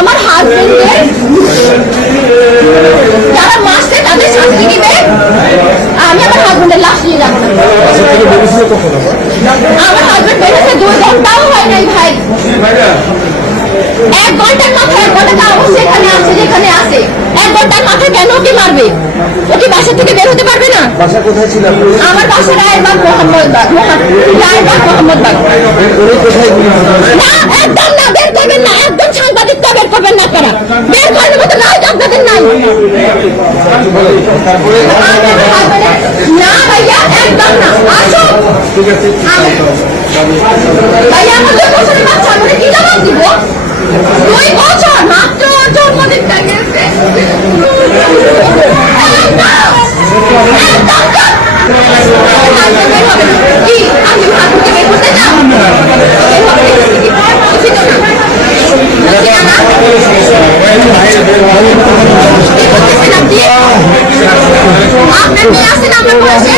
আমার হাজবেন্ডের লাশ নিয়ে যাব আমার হাজবেন্ড বেড়েছে দুই ঘন্টাও হয় নাই ভাই। এক ঘণ্টার মাথায় এক ঘণ্টা এখানে সেখানে আছে যেখানে আছে। এক ঘণ্টার মাথায় কেন ওকে মারবে? ও কি বাসা থেকে বের হতে পারবে না? আমার বাসা রায়বাগ মোহাম্মদবাগ। রায়বাগ মোহাম্মদবাগ। না একদম না ভাইয়া একদম না আসুন ঠিক আছে ভাইয়া আমাদের দুই বাচ্চা আমরা কি জবাব দিব দুই বছর মাত্র ওর জন্মদিনটা গেছে কি আমি ঠাকুরকে বের করতে চাও বের হবে বুঝি তো না বুঝি না আপনার মেয়ে আছেন আমার বয়সে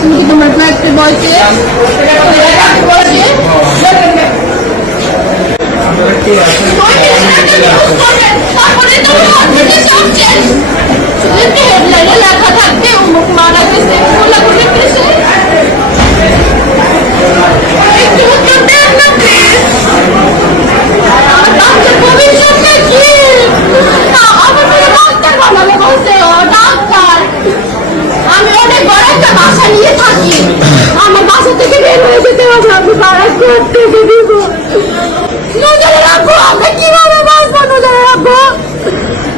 আমার কি তোমার ক্লাসের বসে আমার বাসা থেকে বের হয়ে যেতে হবে। আমি ভাড়া করতে দিব। নজরে রাখো আমরা কীভাবে বাঁচবো? নজরে রাখো।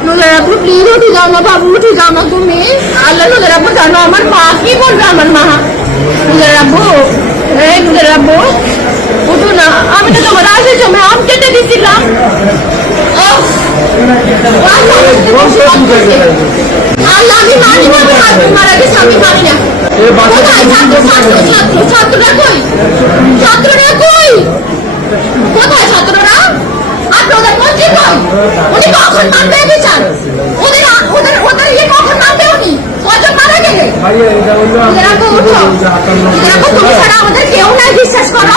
নজরে রাখো প্লিজ উঠে যাও না বাবু উঠে যাও না তুমি। আল্লাহ নজরে রাখো জানো আমার মা কি বলবে আমার মা? নজরে রাখো। এই নজরে রাখো। উঠো না আমি তো তোমার আসার সময় আম কেটে দিছিলাম। উফ, আল্লাহ আমি মানি না আমি হাজবেন্ড মারা গেছে আমি মানি না। ছাত্ররা কই? ছাত্ররা কই? কোথায় ছাত্ররা? আপনাদের মন্ত্রী কই? উনি কখন মানবে বিচার? ওদের ওদের ওদের ইয়ে কখন মানবে উনি? কজন মারা গেলে? আমাদের কেউ নাই বিশ্বাস করো।